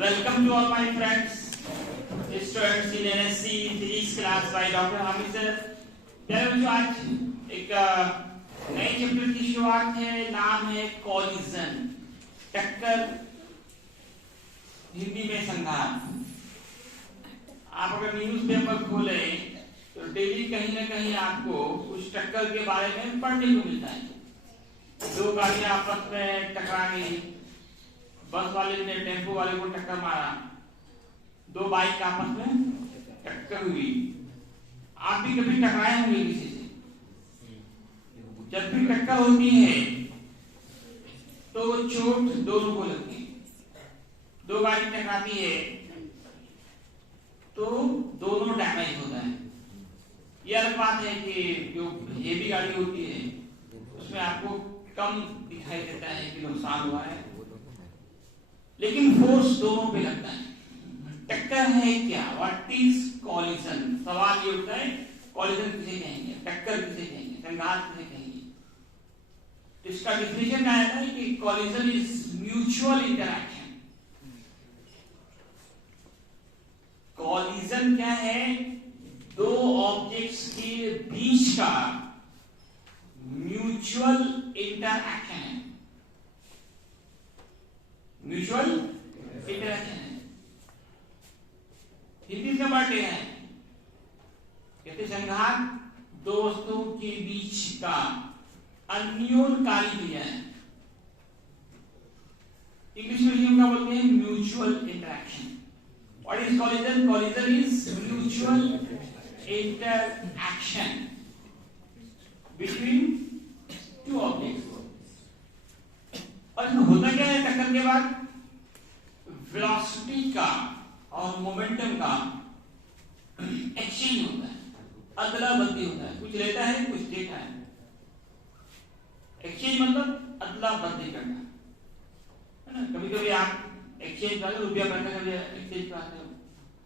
Welcome to all my friends, students in NSC Physics class by Dr. Hamid sir. प्यारे बच्चों, आज एक नए चैप्टर की शुरुआत है। नाम है कॉलिजन, टक्कर, हिंदी में संघात। आप अगर न्यूज़पेपर खोले तो डेली कहीं ना कहीं आपको कुछ टक्कर के बारे में पढ़ने को मिलता है। दो गाड़ियां आपस में टकरा गई, बस वाले ने टेम्पो वाले को टक्कर मारा, दो बाइक आपस में टक्कर हुई। आप भी कभी टकराए होंगे किसी से। जब भी टक्कर होती है तो चोट दोनों को लगती है। दो गाड़ी टकराती है तो दोनों डैमेज होता है। ये अलग बात है कि जो हेवी गाड़ी होती है उसमें आपको कम दिखाई देता है कि नुकसान हुआ है, लेकिन फोर्स दोनों पे लगता है। टक्कर है क्या? What is collision? सवाल ये उठता है, कॉलिजन किसे कहेंगे, टक्कर किसे कहेंगे, संघात किसे कहेंगे? तो इसका डिफिनेशन क्या है कि collision is mutual interaction. Collision क्या है? दो ऑब्जेक्ट्स के बीच का म्यूचुअल इंटरैक्शन है। म्यूचुअल इंटरैक्शन है। हिंदी का पार्ट है, कहते संघात दो वस्तुओं के बीच का अन्योन्यकारी क्रिया है। इंग्लिश में क्या बोलते हैं? Mutual interaction. What is collision? Collision is mutual interaction between two objects. और होता क्या है टक्कर के बाद? वेलोसिटी का और मोमेंटम का एक्सचेंज होता है, अदला बदली होता है। कुछ लेता है, कुछ देता है। एक्सचेंज मतलब अदला बदली करना, है ना। कभी कभी आप एक्सचेंज कर रुपया पैसा कभी एक्सचेंज कराते हो,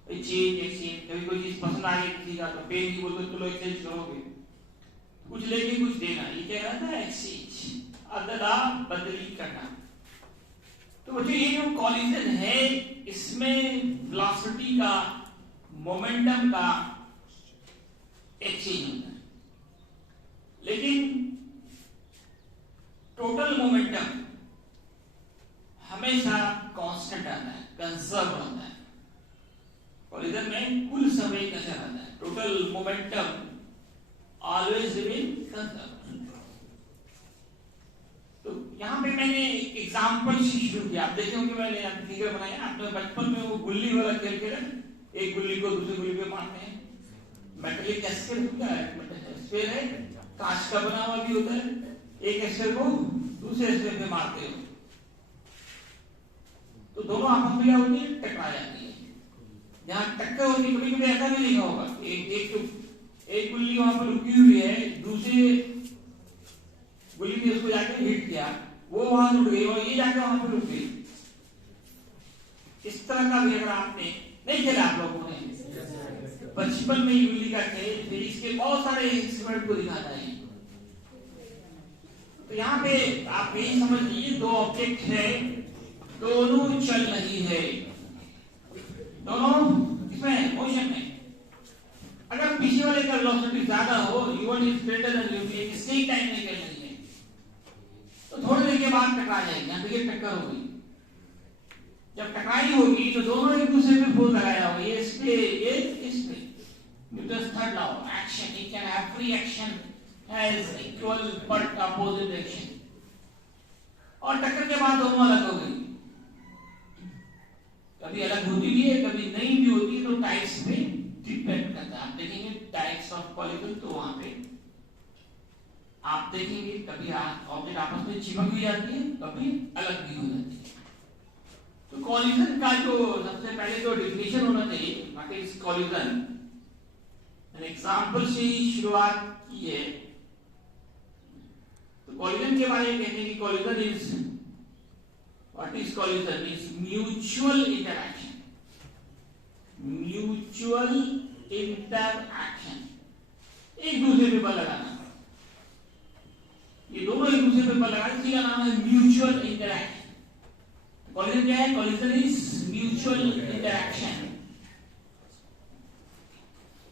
चेंज एक्सचेंज। कभी कोई चीज पसंद आ गई किसी का तो पेन ही बोलते चलो एक्सचेंज करोगे, कुछ लेके कुछ देना। ये क्या कहता है? एक्सचेंज, अदला बदली करना। तो बच्चों ये जो कॉलिजन है इसमें वेलोसिटी का, मोमेंटम का एक्सचेंज होता है, लेकिन टोटल मोमेंटम हमेशा कांस्टेंट आता है, कंजर्व आता है। कॉलिजन में कुल समय कैसा रहता है? Total momentum always remain conserve. तो यहाँ पे मैंने एक एग्जाम्पल से शुरू किया। आप देखे होंगे मैंने फिगर बनाया। आपने बचपन में वो गुल्ली वाला खेल खेला, एक गुल्ली को दूसरी गुल्ली पे मारते हैं। मेटलिक स्फीयर होता है, स्फीयर है, कांच का बना हुआ भी होता है। एक स्फीयर को दूसरे स्फीयर पे मारते हो तो दोनों आपस में क्या होती है? टकरा जाती है। जहाँ टक्कर होती है, कभी कभी ऐसा भी देखा होगा, एक गुल्ली वहां पर रुकी हुई है, दूसरे गुल्ली ने उसको जाके हिट किया, वो वहां रुक गई और ये जाके वहां पर रुक गई। इस तरह का भी अगर आपने नहीं खेला, आप लोगों ने बचपन में ही गुल्ली का खेल, फिर इसके बहुत सारे इंस्ट्रूमेंट को दिखाता है। तो यहाँ पे आप यही समझ लीजिए, दो ऑब्जेक्ट है, दोनों चल रही है, दोनों इसमें मोशन में। अगर पीछे वाले का वेलोसिटी ज्यादा हो, u1 is greater than u2, इसके टाइम में चल रही है, तो थोड़ी देर के बाद टकरा जाएगी। यहाँ पे टक्कर होगी। जब टकराई होगी तो दोनों एक दूसरे पे फोर्स लगाया होगा, ये इस पे, ये इस पे। Newton's third law, action, it can every action has equal but opposite action. और टक्कर के बाद दोनों अलग हो गई। कभी अलग होती भी है, कभी नहीं भी होती, तो टाइप्स पे डिपेंड करता है। आप देखेंगे टाइप्स ऑफ कॉलिजन, तो वहां पे आप देखेंगे कभी ऑब्जेक्ट आपस में चिपक भी जाती है, कभी अलग भी हो जाती है। तो कॉलिजन का जो सबसे पहले जो डिफिनेशन होना चाहिए, what is collision, an example से ही शुरुआत की है। तो कॉलिजन के बारे में कहते हैं कि collision is, what is collision? Is mutual interaction. Mutual interaction, एक दूसरे पे बल लगाना। ये दोनों एक दूसरे पे बल लगाने का नाम है म्यूचुअल इंटरैक्शन। कॉलिजन क्या है? Collision is mutual interaction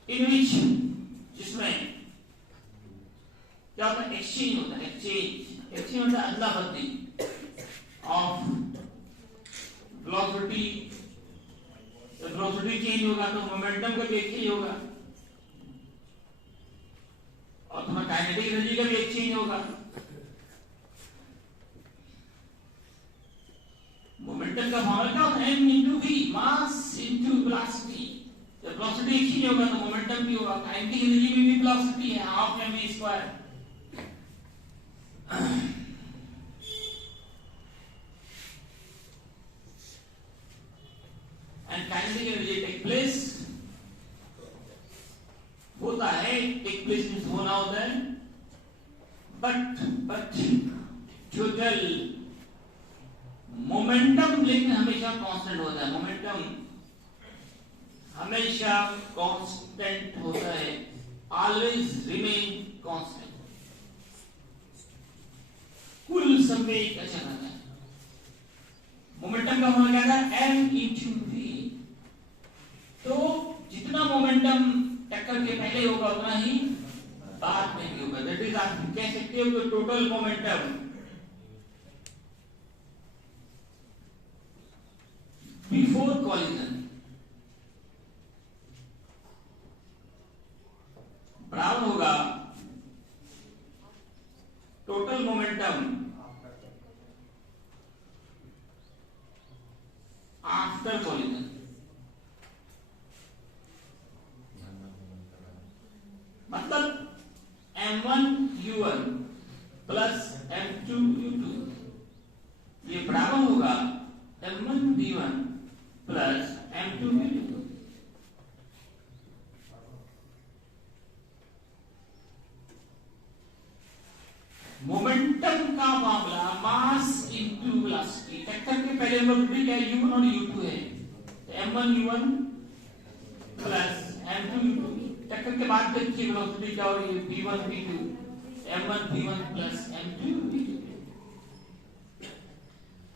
in which, जिसमें क्या होता है, एक्सचेंज होता है, एक्सचेंज होता है अदला बदली ऑफ वेलोसिटी। जब वेलोसिटी चेंज होगा तो मोमेंटम का भी एक्सचेंज होगा और तुम्हारा काइनेटिक एनर्जी का भी एक्सचेंज होगा। मोमेंटम का फॉर्मूला क्या होता है, m into v, मास into वेलोसिटी। जब वेलोसिटी एक्सचेंज होगा तो मोमेंटम भी होगा। काइनेटिक एनर्जी में भी वेलोसिटी है, half mv square. And kinetic energy take place होता है, टेक प्लेस मींस होना होता है, बट टोटल मोमेंटम लेकिन हमेशा कांस्टेंट होता है। मोमेंटम हमेशा कांस्टेंट होता है, ऑलवेज रिमेन कांस्टेंट। कुल संवेग अचानक है। मोमेंटम का फॉर्मूला क्या था, m into v। तो जितना मोमेंटम टक्कर के पहले होगा उतना ही बाद में भी होगा। दैट इज, आप कह सकते हो कि टोटल मोमेंटम बिफोर कॉलिजन बराबर होगा टोटल मोमेंटम आफ्टर कॉलिजन। मतलब m1u1 प्लस m2u2 ये बराबर होगा m1v1 प्लस m2v2। मोमेंटम का मामला मास इनटू वेलोसिटी। टक्कर के पहले हम लोग क्या है, u1 और u2 है, तो m1u1 प्लस m2u2। टक्कर के बाद देखिए वेलोसिटी क्या हो रही है, v1 v2, m1 v1 plus m2 v2।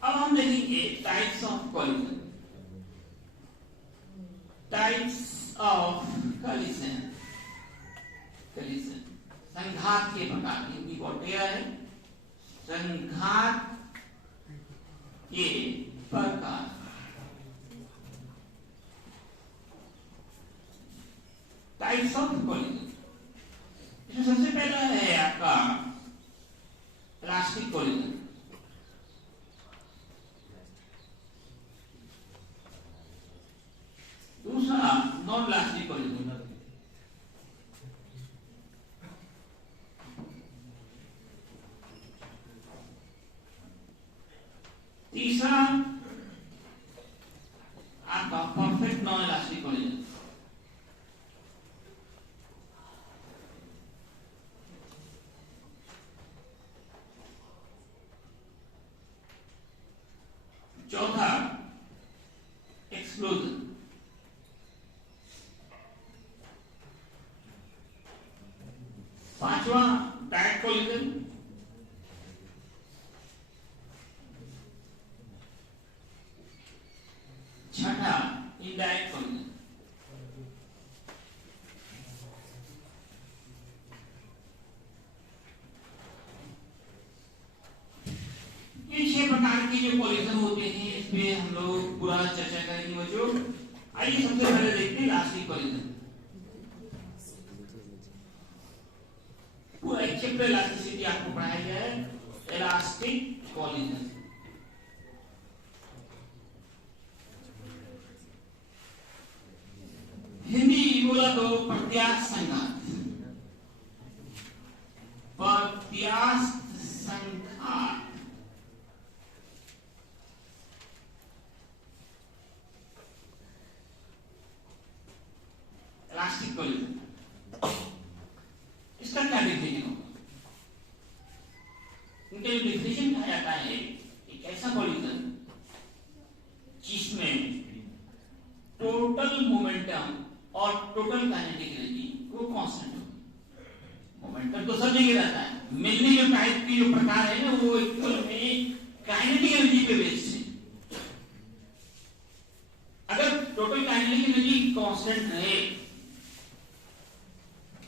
अब हम देखेंगे types of collision. Types of collision, संघात के प्रकार। हिंदी बहुत टेढ़ा है। संघात के प्रकार। टाइप्स ऑफ कॉलिजन, इसमें सबसे पहला है आपका इलास्टिक कॉलिजन। दूसरा नॉन इलास्टिक कॉलिजन। तीसरा आपका परफेक्ट नॉन इलास्टिक कॉलिजन। चौथा एक्सप्लोजन। पांचवा डायरेक्ट कॉलिजन। छठा इनडायरेक्ट कॉलिजन। ये 6 प्रकार के जो कॉलिजन होते हैं, इसमें हम लोग पूरा चर्चा करेंगे बच्चों। आइए सबसे पहले देखते हैं इलास्टिक कॉलिजन। पूरा एक चैप्टर इलास्टिसिटी आपको पढ़ाया गया है, इलास्टिक कॉलिजन। हिंदी बोला तो प्रत्यास्थ संघात। प्रत्यास्थ संघात इलास्टिक कॉलिजन। इसका क्या डेफिनेशन होगा? इनका जो डेफिनेशन कहा जाता है, एक ऐसा कॉलिजन जिसमें टोटल मोमेंटम और टोटल काइनेटिक एनर्जी वो कांस्टेंट हो। मोमेंटम तो सब जगह रहता है, मिलने जो टाइप की जो प्रकार है ना, वो इक्वल में काइनेटिक एनर्जी पे बेस्ड है। कांस्टेंट रहे,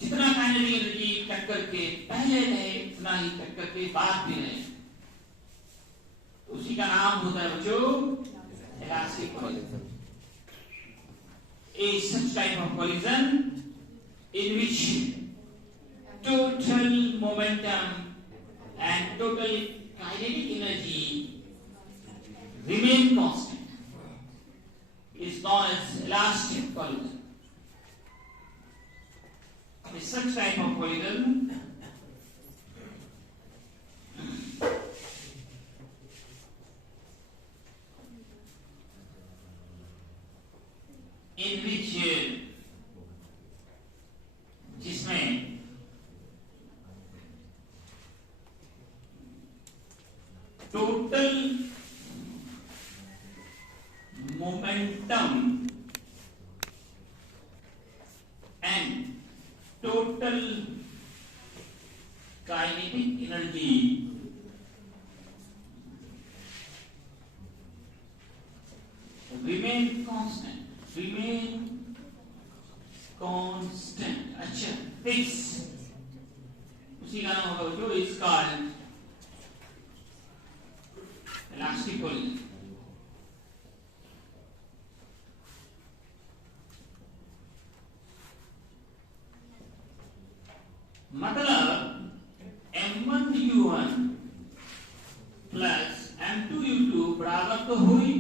जितना काइनेटिक एनर्जी टक्कर के पहले रहे उतना ही टक्कर के बाद भी रहे, उसी का नाम होता है बच्चों elastic collision. A such type of collision in which total momentum and total kinetic energy remain constant is known as elastic collision. A such type of collision in which जिसमें total momentum and total kinetic energy remain constant, अच्छा fix, उसी का नाम होगा जो इस called elastic collision. मतलब M1U1 plus M2U2 बराबर तो हुई,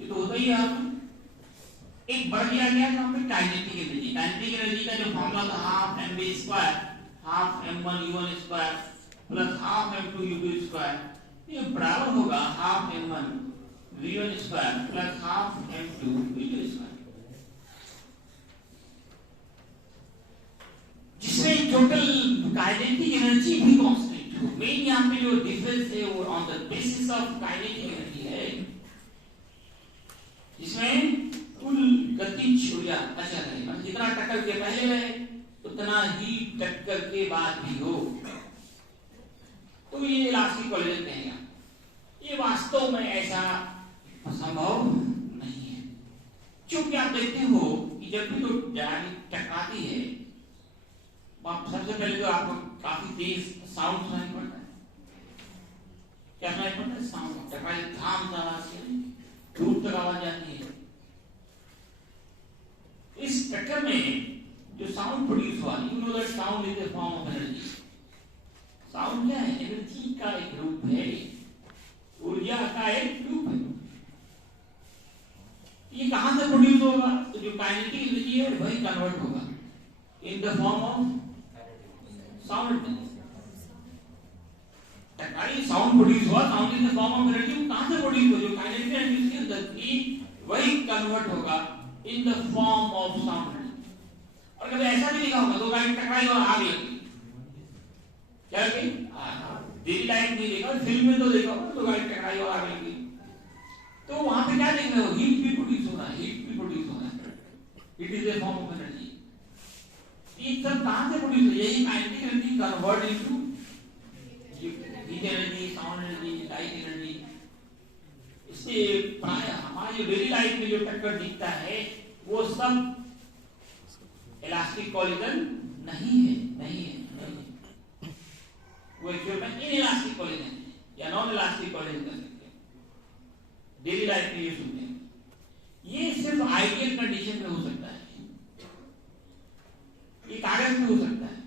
ये तो होता ही है। एक बढ़ दिया गया तो हमें काइनेटिक एनर्जी, काइनेटिक एनर्जी का जो फॉर्मूला था half mv square half m1u1 square plus half m2u2 square, ये बराबर होगा half m1 v1 square plus half m2 v2 square, जिसमें टोटल काइनेटिक एनर्जी भी कांस्टेंट हो। मेन यहाँ पे जो डिफरेंस है वो on the basis of kinetic energy है, जिसमें कुल गतिज ऊर्जा अच्छा रहे, मतलब जितना टक्कर के पहले रहे उतना ही टक्कर के बाद भी हो, तो ये इलास्टिक कोलिजन कहेगा। ये वास्तव में ऐसा संभव नहीं है, क्योंकि आप देखते हो कि जब भी तो जानी टकराती है, सबसे पहले तो आपको काफी तेज साउंड सुनाई पड़ता है। क्या सुनाई पड़ता है? साउंड। टकराई धाम से आवाज, दूर तक आवाज आती है। इस टक्कर में जो साउंड प्रोड्यूस हुआ, you know that sound is a form of energy. Sound क्या है? एनर्जी का एक रूप है, ऊर्जा का एक रूप है। ये कहां से प्रोड्यूस होगा? तो जो काइनेटिक एनर्जी है वही कन्वर्ट होगा in the form of sound. टकराई, साउंड प्रोड्यूस हुआ, sound in the form of energy. कहां से प्रोड्यूस हो? जो काइनेटिक एनर्जी के अंदर थी वही कन्वर्ट होगा in the form of sound। और कभी ऐसा भी लिखा होगा, दो गाड़ी टकराई और आग लगी, क्या लगी? डेली लाइफ में देखा, फिल्म में तो देखा होगा, दो गाड़ी टकराई और आग लगी, तो वहां पे क्या देख रहे हो? हीट भी प्रोड्यूस हो रहा है, हीट भी प्रोड्यूस हो रहा है, it is a form of energy. ये सब कहां से प्रोड्यूस हो? यही kinetic energy convert into heat energy, sound energy, light energy. इससे प्राय हमारी डेली लाइफ में जो टक्कर दिखता है वो सब इलास्टिक कोलिजन नहीं है, नहीं है, नहीं है। वो एक्चुअल में इनइलास्टिक कोलिजन है या नॉन इलास्टिक कोलिजन कर सकते हैं, डेली लाइफ में यूज होते हैं। ये सिर्फ आइडियल कंडीशन में हो सकता है, ये कागज में हो सकता है,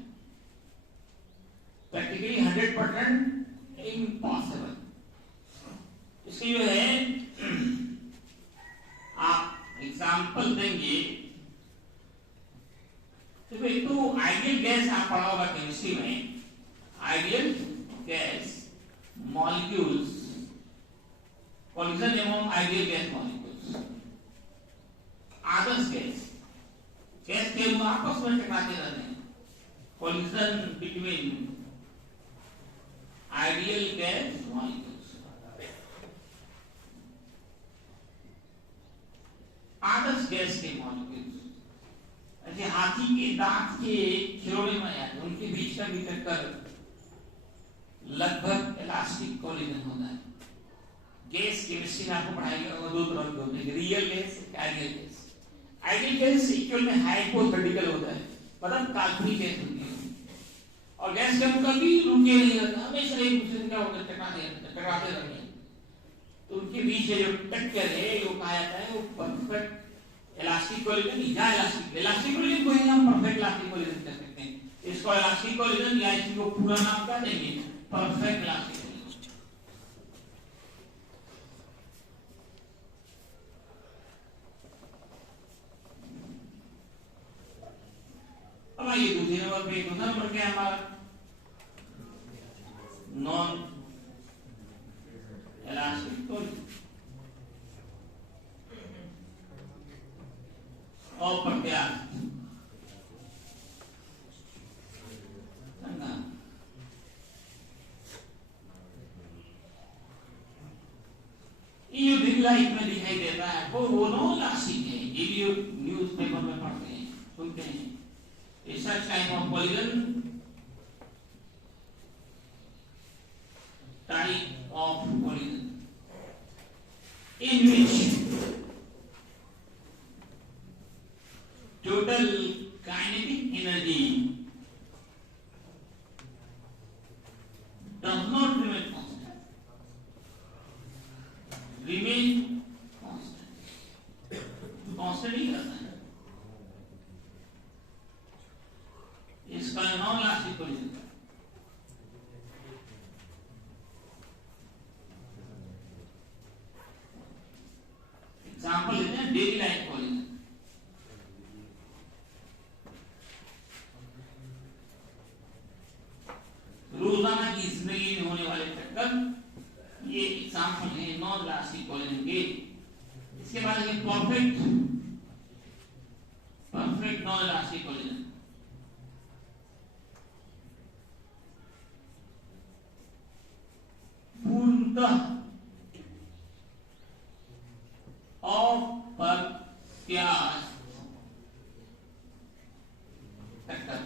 प्रैक्टिकली 100% इम्पॉसिबल। इसके जो है आप एग्जाम्पल देंगे, तो एक तो आइडियल गैस आप पढ़ा होगा केमिस्ट्री में, ideal gas molecules, collision among ideal gas molecules. आदर्श गैस, गैस के आपस में टकराते रहते हैं, collision between ideal gas molecules. आदर्श गैस के मॉलिक्यूल्स ऐसे हाथी के दांत के खिलौने में आते, उनके बीच का भी टक्कर लगभग इलास्टिक कोलिजन होता है। गैस केमिस्ट्री में आपको पढ़ाएंगे, दो तरह के होते हैं, real gas, ideal gas. Ideal case equal में हाइपोथेटिकल होता है, मतलब काल्पनिक केस होती है। और गैस का कभी रुके नहीं रहता, हमेशा एक दूसरे से क्या होता है, टकराते रहते हैं। तो उनके बीच जो टक्कर है वो कहा जाता है वो परफेक्ट इलास्टिक कोलिजन या इलास्टिक कोलिजन को ही हम परफेक्ट इलास्टिक कोलिजन कह सकते हैं। इसको इलास्टिक कोलिजन या इसको पूरा नाम क्या देंगे, परफेक्ट इलास्टिक कोलिजन। अब आइए दूसरे नंबर पे, दूसरा नंबर क्या है हमारा, नॉन इलास्टिक कोलिजन। अप्रत्यास्थ ये दिन लाइफ में दिखाई देता है वो नो इलास्टिक है। ये भी न्यूज पेपर में पढ़ते हैं, सुनते हैं। Such type of polygon, in which total kinetic energy does not remain constant, remain constant ही रहता है। इसका नॉन इलास्टिक कोलिजन। एग्जांपल लेते हैं डेली लाइफ कोलिजन। रोजाना की जिंदगी में होने वाले टक्कर, ये एग्जांपल है नॉन इलास्टिक कोलिजन के। इसके बाद ये परफेक्ट नॉन इलास्टिक कोलिजन। पूर्णतः अप्रत्यास्थ टक्कर,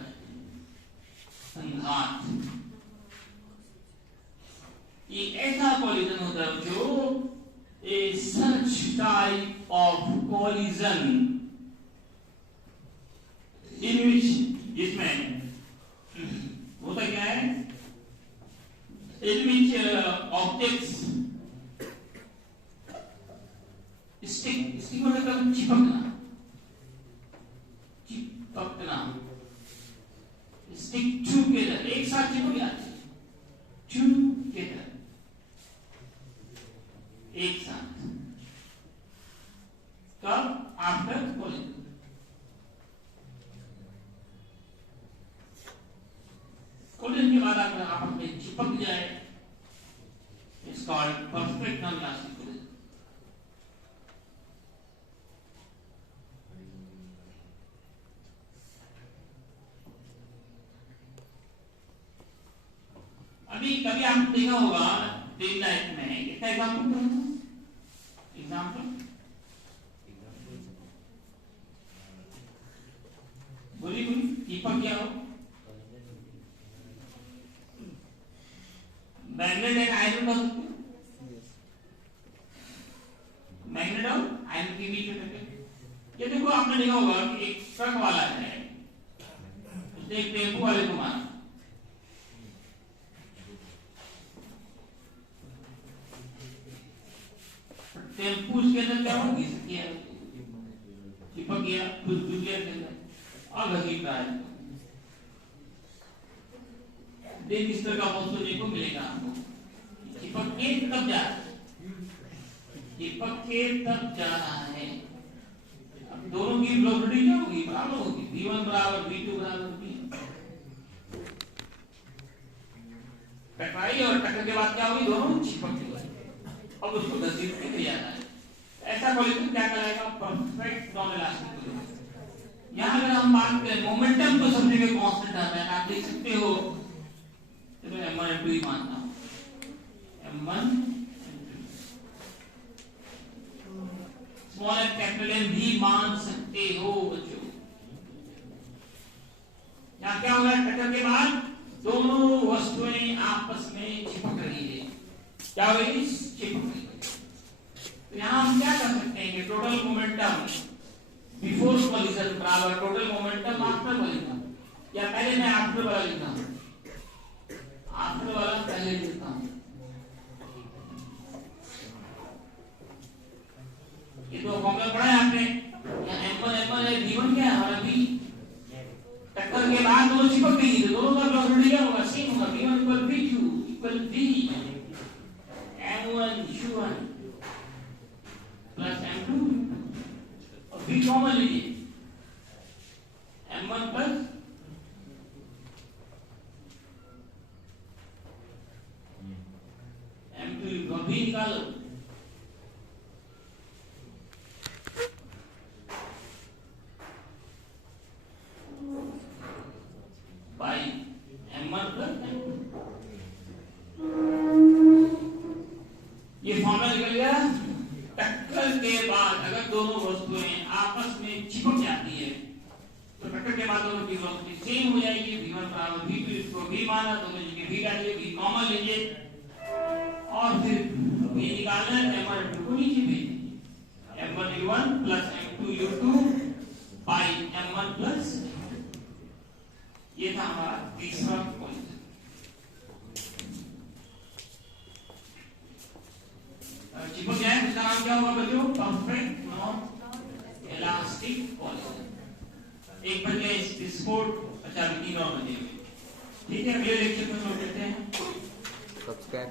संघात। ये ऐसा कोलिजन होता है जो a such type of collision in which, जिसमें होता क्या है, in which objects stick मतलब चिपकना, stick together, एक साथ चिपक जाते हैं, together, एक साथ। कब? After collision. कोलिजन के बाद अगर आपस में चिपक जाए, it's called perfect non elastic collision. अभी कभी आपने देखा होगा डेली लाइफ में, इसका एग्जाम्पल बोली चिपक गया हो। मैग्नेट एंड आयरन का, मैग्नेट और आयरन के बीच में ये देखो, आपने देखा होगा कि एक ट्रक वाला है, उसने एक टेम्पो वाले को मारा। टेम्पो उसके अंदर क्या हो गया, चिपक गया, कुछ दुनिया के अंदर और घसीट रहा है। देख इस तरह का बहुत सुनने को मिलेगा आपको। चिपक के तब जा रहा है, चिपक के तब जा रहा है। अब दोनों की वेलोसिटी क्या होगी, बराबर होगी, v1 बराबर v2 बराबर v। टकराई और टक्कर के बाद क्या होगी, दोनों चिपक गए और उसको घसीट के ले जाना है। ऐसा कोलिजन क्या कहलाएगा, परफेक्ट नॉन इलास्टिक कोलिजन। यहाँ अगर हम बात करें मोमेंटम तो समझे कांस्टेंट है, आप देख सकते हो, तो m1 m2 ही मानना, m1 small M capital M भी मान सकते हो बच्चों। यहाँ क्या होगा, टक्कर के बाद दोनों वस्तुएं आपस में चिपक रही है, क्या हो रही, चिपक रही है। तो यहाँ हम क्या कर सकते हैं कि टोटल मोमेंटम बिफोर कोलिजन बराबर टोटल मोमेंटम आफ्टर कोलिजन, या पहले मैं आफ्टर वाला लिखता हूं, आफ्टर वाला पहले लिखता हूं। ये तो फॉर्मूला पढ़ा है आपने, या m1 है, v1 क्या है हमारा v, टक्कर के बाद दोनों चिपक गई, तो दोनों का वेलोसिटी क्या होगा, सेम होगा, v1 equal v2 equal v m1 u1 plus m2 और v कॉमन लीजिए, m1 प्लस m2 और v निकालो, बाई m1 प्लस m2। ये फॉर्मूला निकल गया। टक्कर के बाद अगर दोनों वस्तुएं आपस में चिपक जाती है तो टक्कर के बाद दोनों की वेलोसिटी सेम हो जाएगी, v1 बराबर v2, इसको v माना, दोनों जगह v डालिए, v कॉमन लीजिए और फिर v निकालना है, m1 m2 को नीचे भेजिए, m1 u1 plus m2 u2 by m1 plus, ये था हमारा तीसरा पॉइंट। चिपक जाए उसका नाम क्या होगा बच्चों, परफेक्ट नॉन इलास्टिक पॉलीजन। एक बन गया विस्फोट, अच्छा अभी 3 और बचे हुए, ठीक है। अगले लेक्चर में हम लोग देखते हैं। सब्सक्राइब